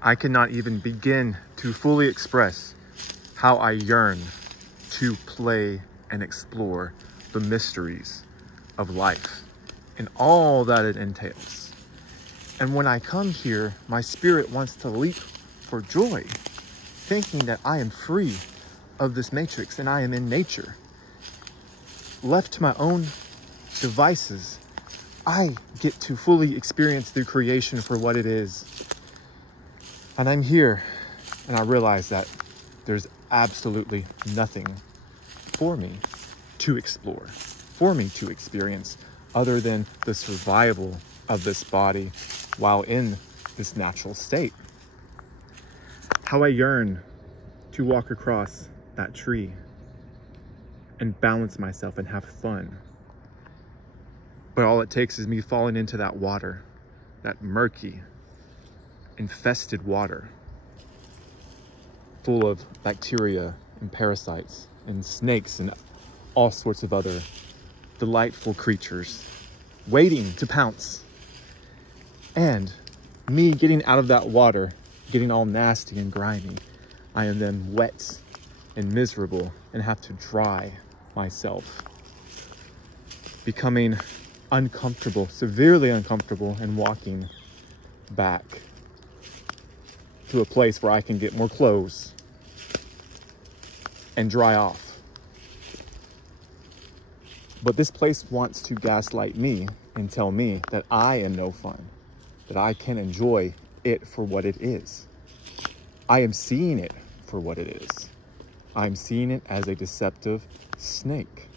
I cannot even begin to fully express how I yearn to play and explore the mysteries of life and all that it entails. And when I come here, my spirit wants to leap for joy, thinking that I am free of this matrix and I am in nature. Left to my own devices, I get to fully experience the creation for what it is. And I'm here, and I realize that there's absolutely nothing for me to explore, for me to experience, other than the survival of this body while in this natural state. How I yearn to walk across that tree and balance myself and have fun. But all it takes is me falling into that water, that murky, infested water, full of bacteria and parasites and snakes and all sorts of other delightful creatures waiting to pounce. And me getting out of that water, getting all nasty and grimy, I am then wet and miserable and have to dry myself, becoming uncomfortable, severely uncomfortable, and walking back to a place where I can get more clothes and dry off. But this place wants to gaslight me and tell me that I am no fun, that I can enjoy it for what it is. I am seeing it for what it is. I'm seeing it as a deceptive snake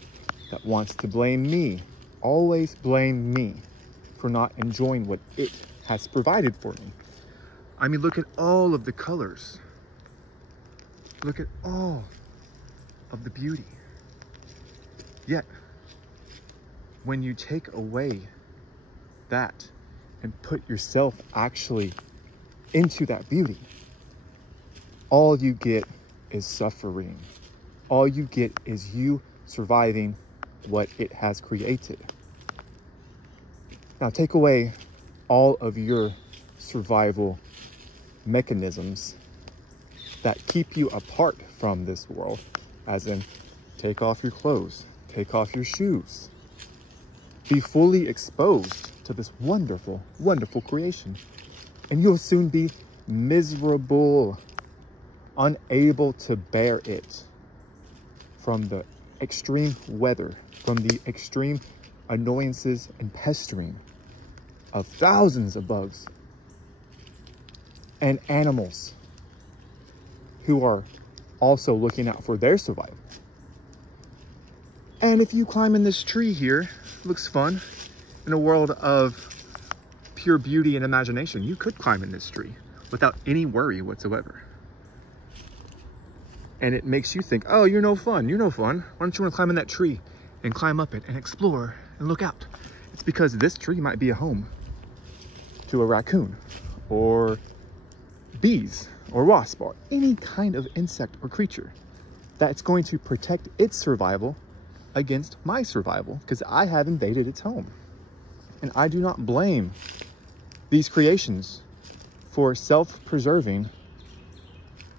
that wants to blame me, always blame me, for not enjoying what it has provided for me. I mean, look at all of the colors. Look at all of the beauty. Yet, when you take away that and put yourself actually into that beauty, all you get is suffering. All you get is you surviving what it has created. Now take away all of your survival mechanisms that keep you apart from this world, as in take off your clothes, take off your shoes, be fully exposed to this wonderful, wonderful creation, and you'll soon be miserable, unable to bear it, from the extreme weather, from the extreme annoyances and pestering of thousands of bugs and animals who are also looking out for their survival. And if you climb in this tree here, looks fun, in a world of pure beauty and imagination, you could climb in this tree without any worry whatsoever. And it makes you think, oh, you're no fun, you're no fun. Why don't you want to climb in that tree and climb up it and explore and look out? It's because this tree might be a home to a raccoon or bees or wasp or any kind of insect or creature that's going to protect its survival against my survival, because I have invaded its home. And I do not blame these creations for self-preserving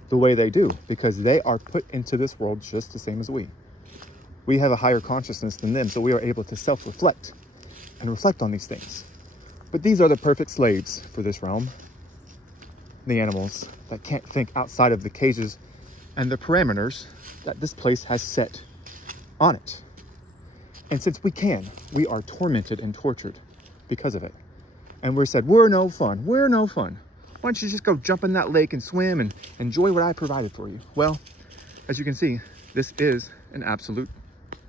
the way they do, because they are put into this world just the same as we. We have a higher consciousness than them, so we are able to self-reflect and reflect on these things. But these are the perfect slaves for this realm. The animals that can't think outside of the cages and the parameters that this place has set on it. And since we can, we are tormented and tortured because of it. And we're said, we're no fun, we're no fun. Why don't you just go jump in that lake and swim and enjoy what I provided for you? Well, as you can see, this is an absolute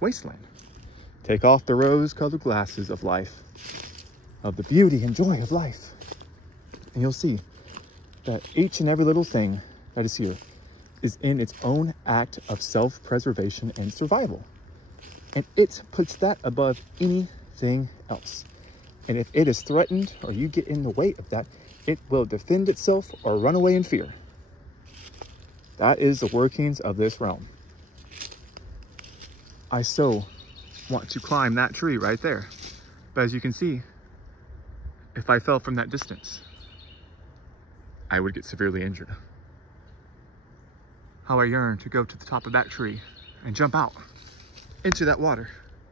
wasteland. Take off the rose-colored glasses of life, of the beauty and joy of life, and you'll see that each and every little thing that is here is in its own act of self-preservation and survival. And it puts that above anything else. And if it is threatened or you get in the way of that, it will defend itself or run away in fear. That is the workings of this realm. I so want to climb that tree right there. But as you can see, if I fell from that distance, I would get severely injured. How I yearn to go to the top of that tree and jump out into that water.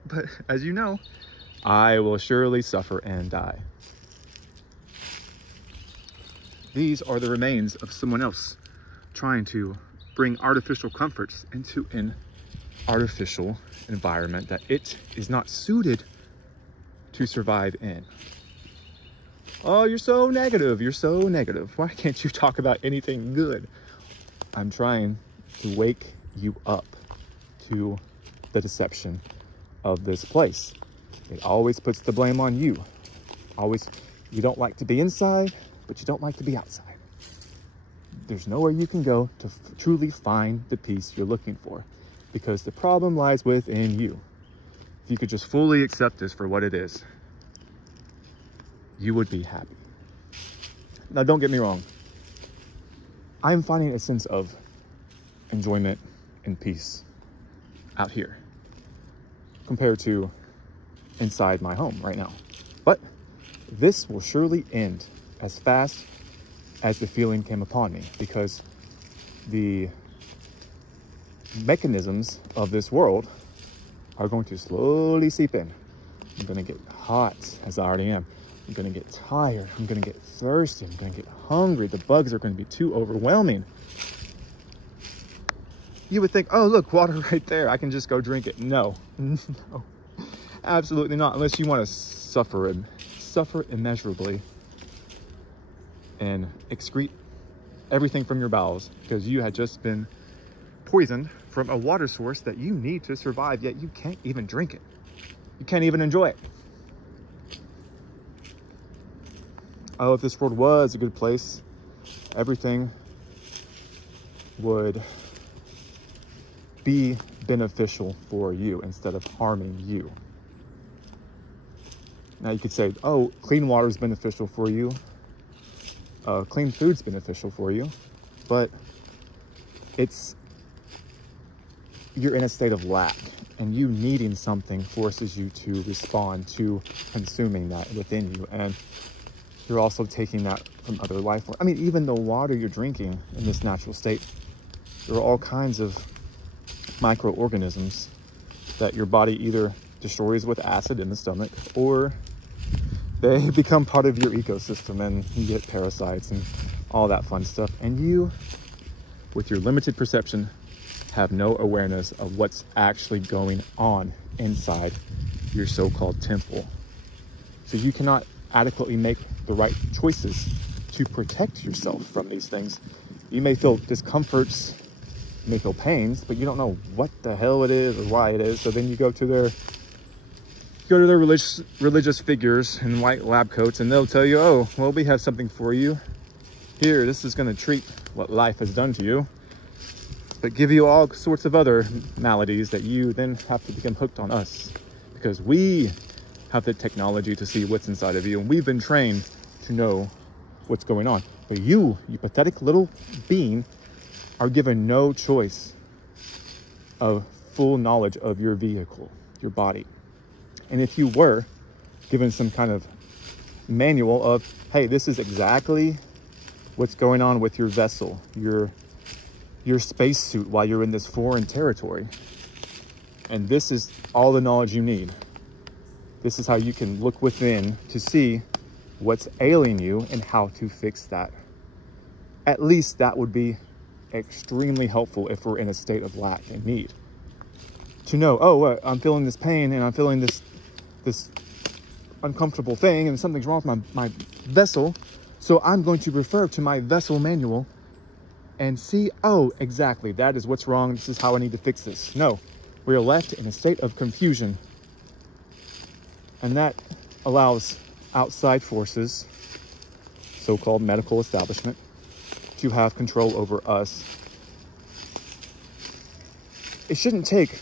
But as you know, I will surely suffer and die. These are the remains of someone else trying to bring artificial comforts into an artificial environment that it is not suited to survive in. Oh, you're so negative. You're so negative. Why can't you talk about anything good? I'm trying to wake you up to the deception of this place. It always puts the blame on you. Always, you don't like to be inside, but you don't like to be outside. There's nowhere you can go to truly find the peace you're looking for, because the problem lies within you. If you could just fully accept this for what it is, you would be happy. Now, don't get me wrong. I'm finding a sense of enjoyment and peace out here compared to inside my home right now. But this will surely end as fast as the feeling came upon me, because the mechanisms of this world are going to slowly seep in. I'm going to get hot, as I already am. I'm going to get tired. I'm going to get thirsty. I'm going to get hungry. The bugs are going to be too overwhelming. You would think, oh, look, water right there. I can just go drink it. No, no, absolutely not. Unless you want to suffer immeasurably and excrete everything from your bowels because you had just been poisoned from a water source that you need to survive, yet you can't even drink it. You can't even enjoy it. Oh, if this world was a good place, everything would be beneficial for you instead of harming you. Now you could say, oh, clean water is beneficial for you. Clean food's beneficial for you, but you're in a state of lack, and you needing something forces you to respond to consuming that within you. And you're also taking that from other life forms. I mean, even the water you're drinking in this natural state, there are all kinds of microorganisms that your body either destroys with acid in the stomach, or they become part of your ecosystem and you get parasites and all that fun stuff. And you, with your limited perception, have no awareness of what's actually going on inside your so-called temple. So you cannot adequately make the right choices to protect yourself from these things. You may feel discomforts, you may feel pains, but you don't know what the hell it is or why it is. So then you go to their religious figures in white lab coats, and they'll tell you, oh, well, we have something for you. Here, this is going to treat what life has done to you, but give you all sorts of other maladies that you then have to become hooked on us, because we have the technology to see what's inside of you, and we've been trained to know what's going on. But you pathetic little being, are given no choice of full knowledge of your vehicle, your body. And if you were given some kind of manual of, hey, this is exactly what's going on with your vessel, your spacesuit while you're in this foreign territory, and this is all the knowledge you need. This is how you can look within to see what's ailing you and how to fix that. At least that would be extremely helpful if we're in a state of lack and need. To know, oh, I'm feeling this pain and I'm feeling this uncomfortable thing and something's wrong with my vessel. So I'm going to refer to my vessel manual and see, oh, exactly, that is what's wrong. This is how I need to fix this. No, we are left in a state of confusion. And that allows outside forces, so-called medical establishment, to have control over us. It shouldn't take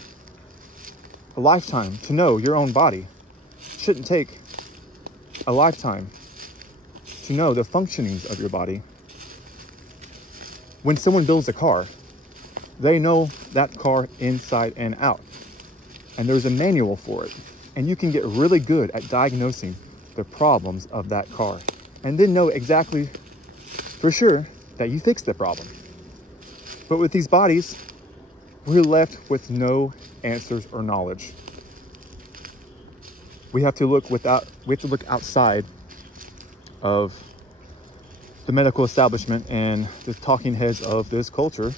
a lifetime to know your own body. It shouldn't take a lifetime to know the functionings of your body. When someone builds a car, they know that car inside and out. And there's a manual for it. And you can get really good at diagnosing the problems of that car. And then know exactly, for sure, that you fix the problem. But with these bodies, we're left with no answers or knowledge. We have to look outside of the medical establishment and the talking heads of this culture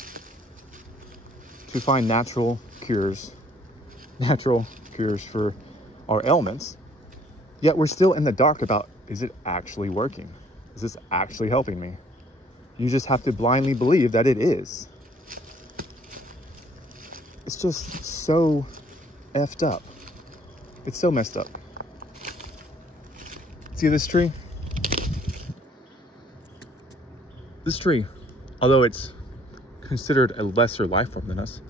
to find natural cures for our ailments. Yet we're still in the dark about, is it actually working? Is this actually helping me? You just have to blindly believe that it is. It's just so effed up. It's so messed up. See this tree? This tree, although it's considered a lesser life form than us,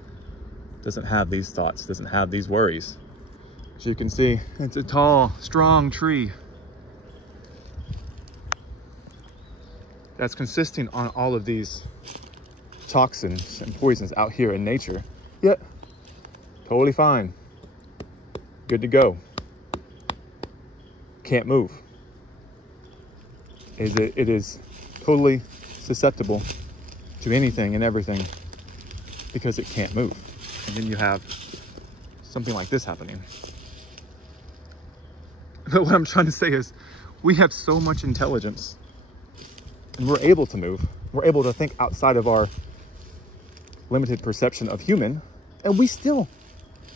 doesn't have these thoughts, doesn't have these worries. As you can see, it's a tall, strong tree that's consisting on all of these toxins and poisons out here in nature, yet totally fine, good to go, can't move. It is totally susceptible to anything and everything because it can't move. And then you have something like this happening. But what I'm trying to say is we have so much intelligence and we're able to move. We're able to think outside of our limited perception of human, and we still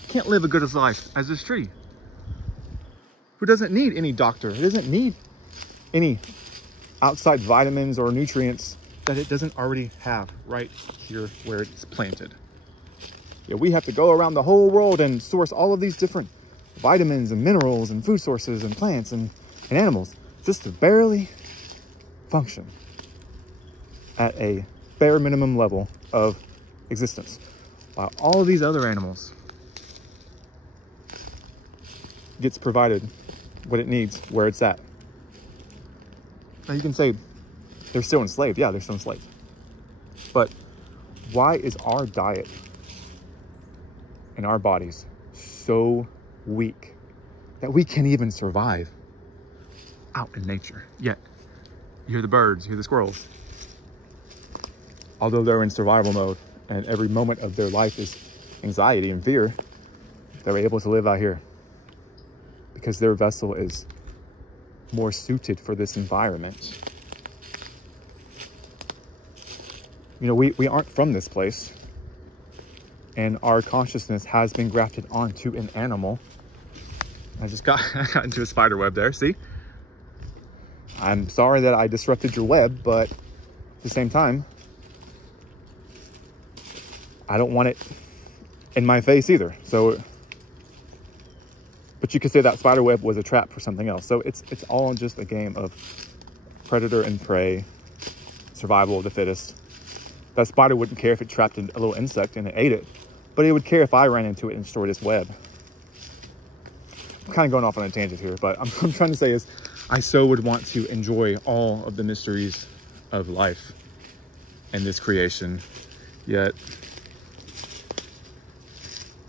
can't live a good life as this tree, who doesn't need any doctor. It doesn't need any outside vitamins or nutrients that it doesn't already have right here where it's planted. Yeah, we have to go around the whole world and source all of these different vitamins and minerals and food sources and plants and animals just to barely function at a bare minimum level of existence, while all of these other animals gets provided what it needs where it's at. Now you can say they're still enslaved. Yeah, they're still enslaved. But why is our diet and our bodies so weak that we can't even survive out in nature? Yet you hear the birds, you hear the squirrels. Although they're in survival mode and every moment of their life is anxiety and fear, they're able to live out here because their vessel is more suited for this environment. You know, we aren't from this place, and our consciousness has been grafted onto an animal. I just got into a spider web there, see? I'm sorry that I disrupted your web, but at the same time, I don't want it in my face either. So, but you could say that spider web was a trap for something else. So it's all just a game of predator and prey, survival of the fittest. That spider wouldn't care if it trapped a little insect and it ate it, but it would care if I ran into it and destroyed its web. I'm kind of going off on a tangent here, but I'm trying to say is I so would want to enjoy all of the mysteries of life and this creation, yet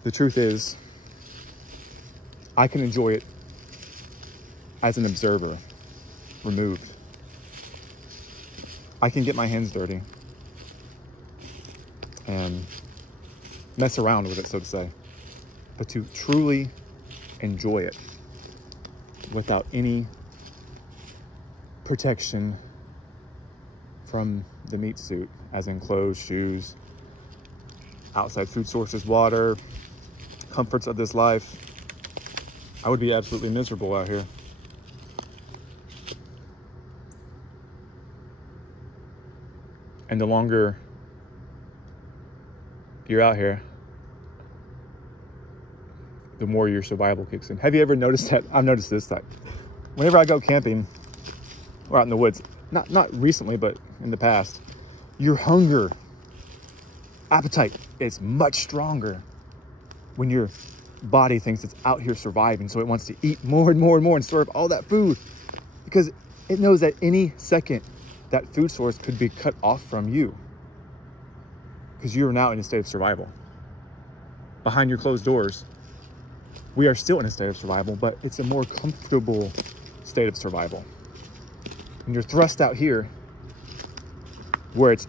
the truth is I can enjoy it as an observer, removed. I can get my hands dirty and mess around with it, so to say. But to truly enjoy it without any protection from the meat suit, as in clothes, shoes, outside food sources, water, comforts of this life, I would be absolutely miserable out here. And the longer you're out here, the more your survival kicks in. Have you ever noticed that? I've noticed this, that whenever I go camping or out in the woods, not recently, but in the past, your hunger, appetite is much stronger when your body thinks it's out here surviving. So it wants to eat more and more and more and store up all that food because it knows that any second that food source could be cut off from you because you are now in a state of survival. Behind your closed doors, we are still in a state of survival, but it's a more comfortable state of survival. When you're thrust out here, where it's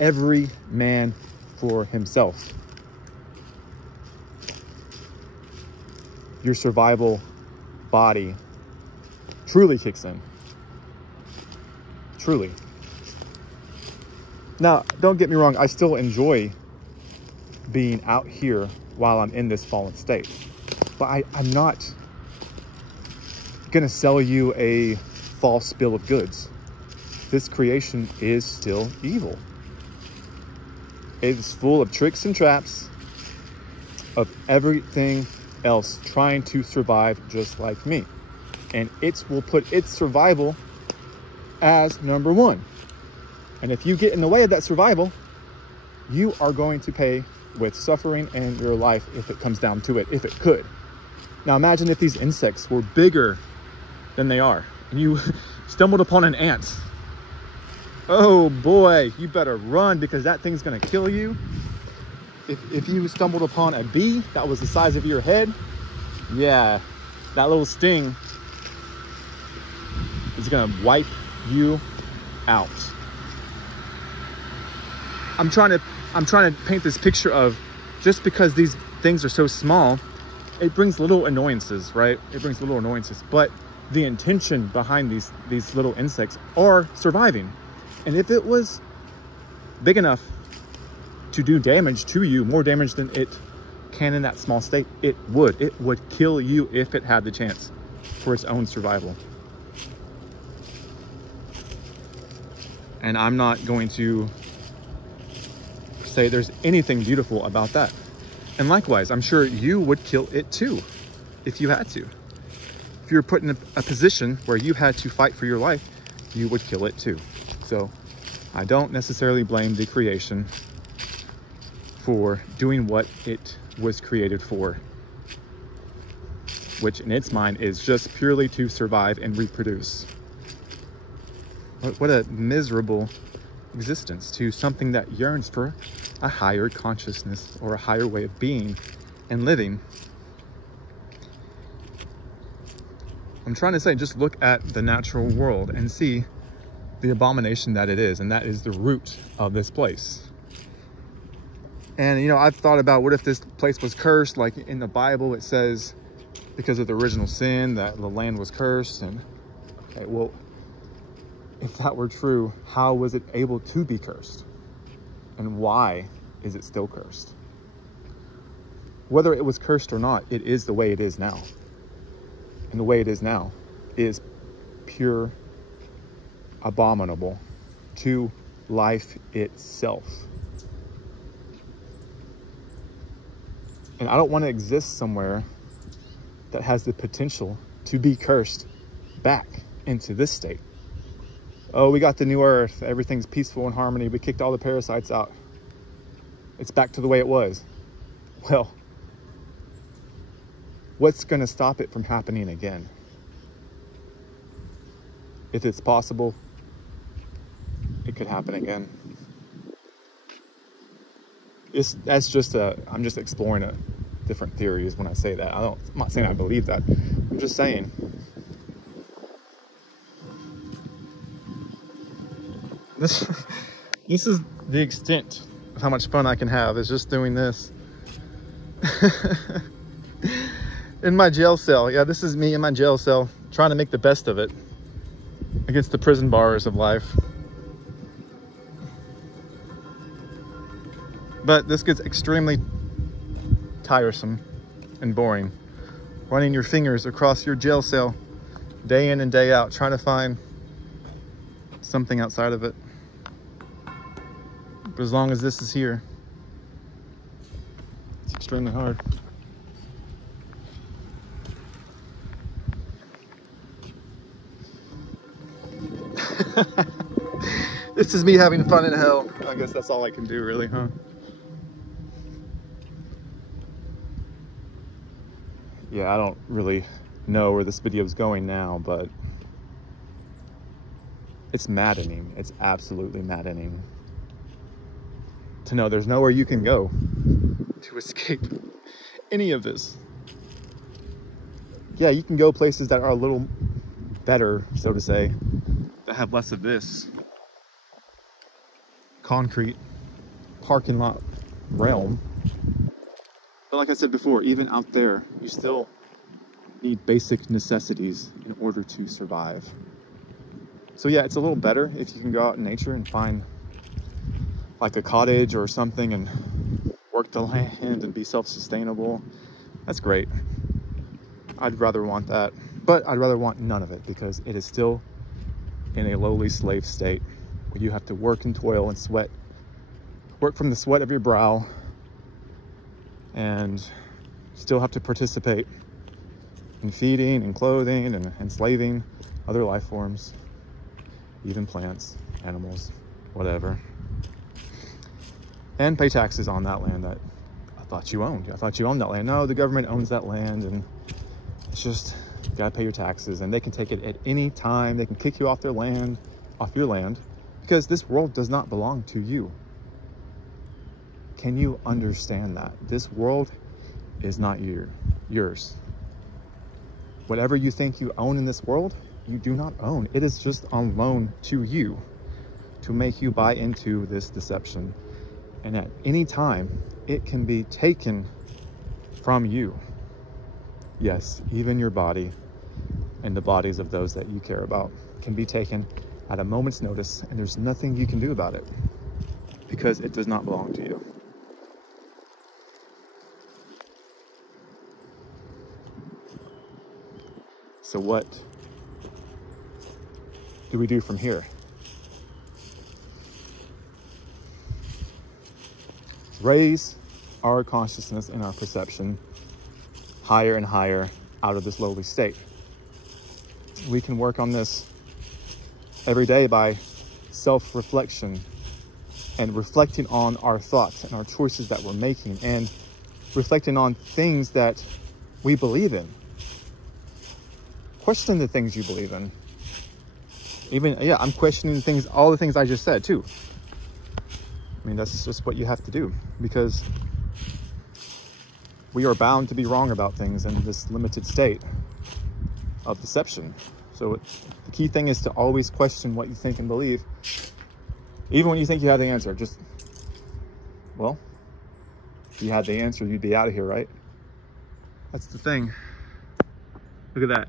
every man for himself. Your survival body truly kicks in. Truly. Now, don't get me wrong, I still enjoy being out here while I'm in this fallen state. But I'm not gonna sell you a false bill of goods. This creation is still evil. It is full of tricks and traps of everything else trying to survive just like me. And it will put its survival as number one. And if you get in the way of that survival, you are going to pay with suffering in your life if it comes down to it, if it could. Now imagine if these insects were bigger than they are and you stumbled upon an ant. Oh boy, you better run because that thing's gonna kill you. If you stumbled upon a bee that was the size of your head, yeah, that little sting is gonna wipe you out. I'm trying to paint this picture of, just because these things are so small, it brings little annoyances, right? It brings little annoyances, but the intention behind these little insects are surviving. And if it was big enough to do damage to you, more damage than it can in that small state, it would kill you if it had the chance for its own survival. And I'm not going to say there's anything beautiful about that. And likewise, I'm sure you would kill it too if you had to. If you were put in a position where you had to fight for your life, you would kill it too. So I don't necessarily blame the creation for doing what it was created for, which in its mind is just purely to survive and reproduce. What a miserable existence to something that yearns for a higher consciousness or a higher way of being and living. I'm trying to say, just look at the natural world and see the abomination that it is, and that is the root of this place. And you know, I've thought about, what if this place was cursed? Like in the Bible, it says because of the original sin that the land was cursed. And okay, well, if that were true, how was it able to be cursed? And why is it still cursed? Whether it was cursed or not, it is the way it is now. And the way it is now is pure abominable to life itself. And I don't want to exist somewhere that has the potential to be cursed back into this state. Oh, we got the new earth. Everything's peaceful and harmony. We kicked all the parasites out. It's back to the way it was. Well, what's going to stop it from happening again? If it's possible, it could happen again. That's just I'm just exploring different theories when I say that. I'm not saying I believe that. I'm just saying. This is the extent of how much fun I can have, is just doing this. In my jail cell. Yeah, this is me in my jail cell, trying to make the best of it against the prison bars of life. But this gets extremely tiresome and boring. Running your fingers across your jail cell day in and day out, trying to find something outside of it. But as long as this is here, it's extremely hard. This is me having fun in hell. I guess that's all I can do, really, huh? Yeah, I don't really know where this video is going now, but it's maddening. It's absolutely maddening to know there's nowhere you can go to escape any of this. Yeah, you can go places that are a little better, so to say, that have less of this. concrete parking lot realm. But like I said before, even out there, you still need basic necessities in order to survive. So yeah, it's a little better if you can go out in nature and find like a cottage or something and work the land and be self-sustainable. That's great. I'd rather want that, but I'd rather want none of it because it is still in a lowly slave state where you have to work and toil and sweat, work from the sweat of your brow, and still have to participate in feeding and clothing and enslaving other life forms, even plants, animals, whatever. And pay taxes on that land that I thought you owned. I thought you owned that land. No, the government owns that land, and it's just, you gotta pay your taxes, and they can take it at any time. They can kick you off their land, off your land, because this world does not belong to you. Can you understand that? This world is not yours. Whatever you think you own in this world, you do not own. It is just on loan to you to make you buy into this deception. And at any time, it can be taken from you. Yes, even your body and the bodies of those that you care about can be taken at a moment's notice, and there's nothing you can do about it because it does not belong to you. So what do we do from here? Raise our consciousness and our perception higher and higher out of this lowly state. We can work on this every day by self-reflection and reflecting on our thoughts and our choices that we're making, and reflecting on things that we believe in. Question the things you believe in. Even, yeah, I'm questioning things, all the things I just said too. I mean, that's just what you have to do, because we are bound to be wrong about things in this limited state of deception. So the key thing is to always question what you think and believe. Even when you think you have the answer, just, well, if you had the answer, you'd be out of here, right? That's the thing. Look at that.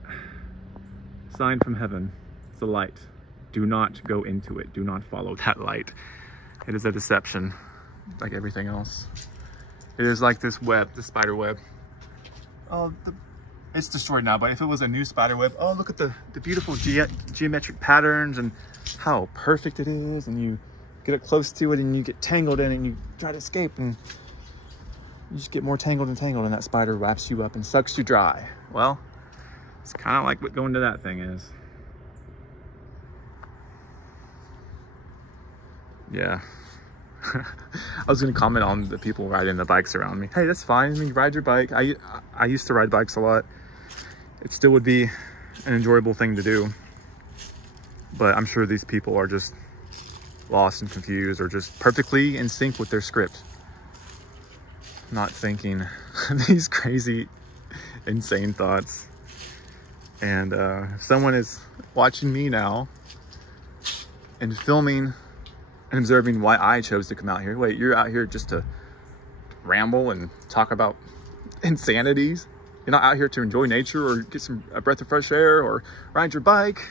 Sign from heaven. It's a light. Do not go into it. Do not follow that light. It is a deception, like everything else. It is like this web, the spider web. Oh, it's destroyed now, but if it was a new spider web, oh, look at the beautiful geometric patterns and how perfect it is. And you get up close to it and you get tangled in it and you try to escape, and you just get more tangled and tangled, and that spider wraps you up and sucks you dry. Well, it's kind of like what going to that thing is. Yeah. I was going to comment on the people riding the bikes around me. Hey, that's fine. I mean, ride your bike. I used to ride bikes a lot. It still would be an enjoyable thing to do. But I'm sure these people are just lost and confused, or just perfectly in sync with their script. Not thinking these crazy, insane thoughts. And if someone is watching me now and filming and observing why I chose to come out here. Wait, you're out here just to ramble and talk about insanities? You're not out here to enjoy nature or get a breath of fresh air or ride your bike?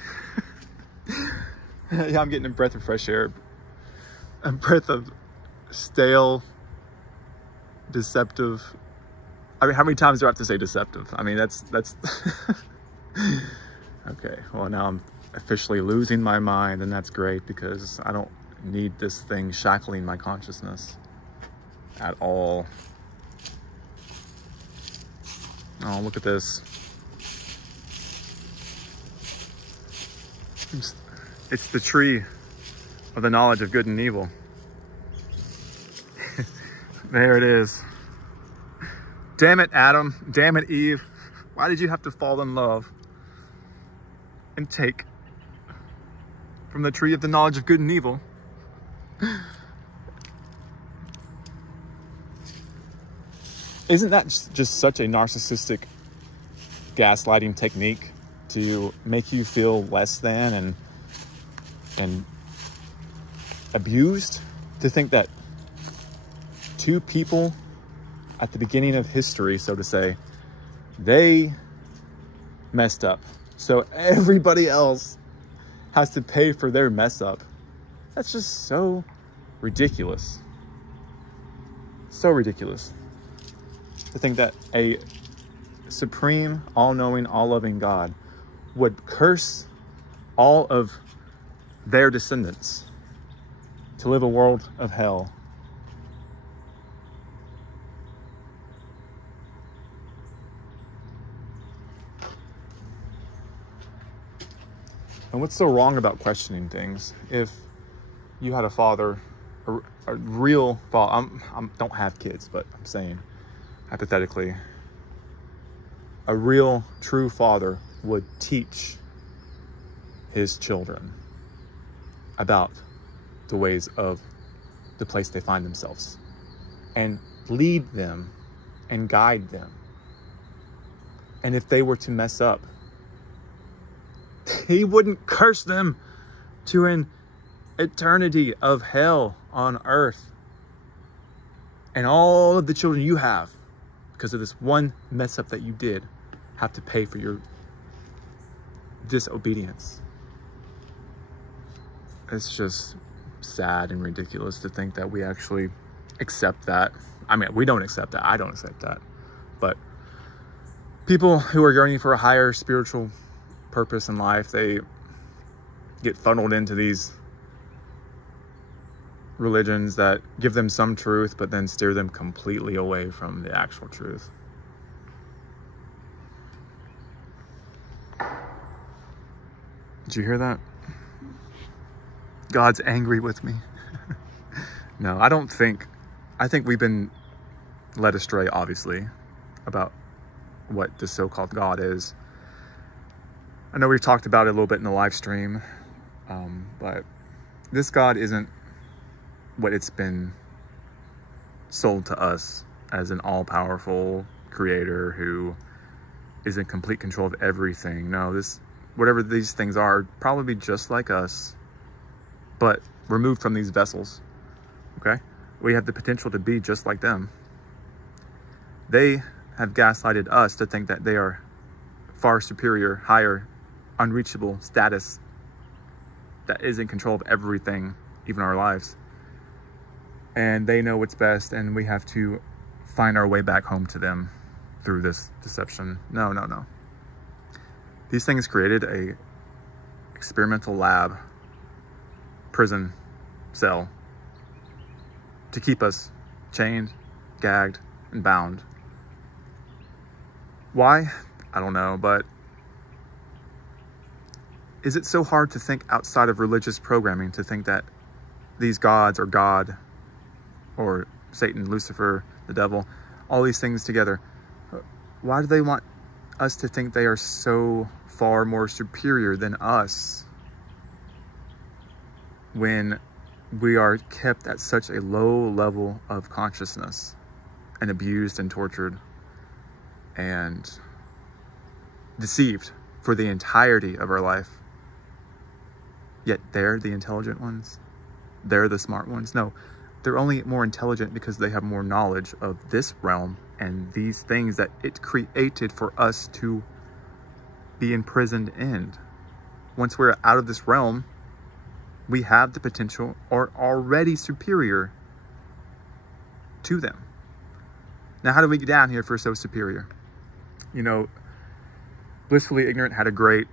Yeah, I'm getting a breath of fresh air. A breath of stale, deceptive. I mean, how many times do I have to say deceptive? I mean, that's okay. Well, now I'm officially losing my mind, and that's great because I don't need this thing shackling my consciousness at all. Oh, look at this. It's the tree of the knowledge of good and evil. There it is. Damn it, Adam. Damn it, Eve. Why did you have to fall in love and take from the tree of the knowledge of good and evil? Isn't that just such a narcissistic gaslighting technique to make you feel less than and abused To think that two people at the beginning of history, so to say, they messed up, so everybody else has to pay for their mess up. That's just so ridiculous. So ridiculous. To think that a supreme, all-knowing, all-loving God would curse all of their descendants to live a world of hell. And what's so wrong about questioning things? If you had a father, a real father, I don't have kids, but I'm saying hypothetically, a real, true father would teach his children about the ways of the place they find themselves and lead them and guide them. And if they were to mess up, he wouldn't curse them to an eternity of hell on earth. And all of the children you have, because of this one mess up that you did, have to pay for your disobedience. It's just sad and ridiculous to think that we actually accept that. I mean, we don't accept that. I don't accept that. But people who are yearning for a higher spiritual purpose in life, they get funneled into these religions that give them some truth, but then steer them completely away from the actual truth. Did you hear that? God's angry with me. No, I think we've been led astray, obviously, about what the so-called God is. I know we've talked about it a little bit in the live stream, but this God isn't what it's been sold to us as an all-powerful creator who is in complete control of everything. No, whatever these things are, probably just like us, but removed from these vessels, okay? We have the potential to be just like them. They have gaslighted us to think that they are far superior, higher, unreachable status that is in control of everything, even our lives. And they know what's best, and we have to find our way back home to them through this deception. No, no, no. These things created a experimental lab, prison cell to keep us chained, gagged, and bound. Why? I don't know, but is it so hard to think outside of religious programming, to think that these gods or God or Satan, Lucifer, the devil, all these things together, why do they want us to think they are so far more superior than us when we are kept at such a low level of consciousness and abused and tortured and deceived for the entirety of our life? Yet they're the intelligent ones. They're the smart ones. No, they're only more intelligent because they have more knowledge of this realm and these things that it created for us to be imprisoned in. Once we're out of this realm, we have the potential or already superior to them. Now, how do we get down here if we're so superior? You know, Blissfully Ignorant had a great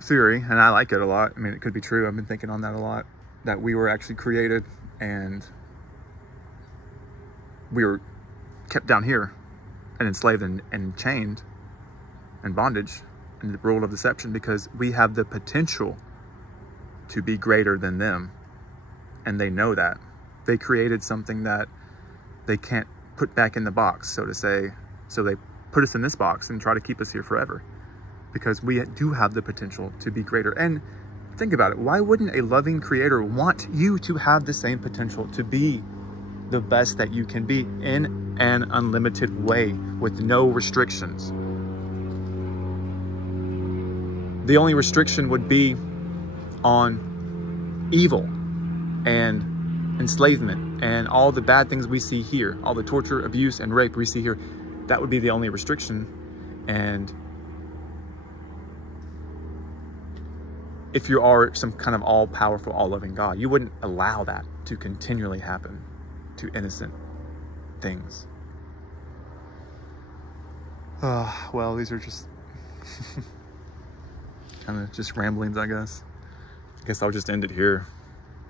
theory, and I like it a lot. I mean, it could be true. I've been thinking on that a lot, that we were actually created and we were kept down here and enslaved and chained and bondage and the rule of deception because we have the potential to be greater than them. And they know that. They created something that they can't put back in the box, so to say. So they put us in this box and try to keep us here forever because we do have the potential to be greater. And think about it. Why wouldn't a loving creator want you to have the same potential to be the best that you can be in an unlimited way with no restrictions? The only restriction would be on evil and enslavement and all the bad things we see here, all the torture, abuse, and rape we see here, that would be the only restriction. And if you are some kind of all-powerful, all-loving God, you wouldn't allow that to continually happen to innocent things. Well, these are just kind of just ramblings, I guess. I guess I'll just end it here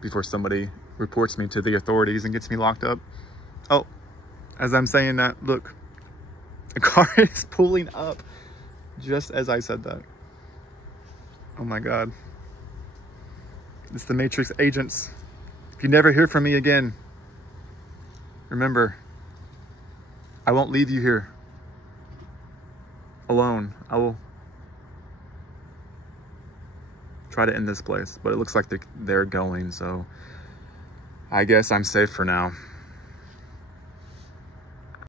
before somebody reports me to the authorities and gets me locked up. Oh, as I'm saying that, look, a car is pulling up just as I said that. Oh my God. It's the Matrix agents. If you never hear from me again, remember, I won't leave you here alone. I will try to end this place, but it looks like they're going, so I guess I'm safe for now.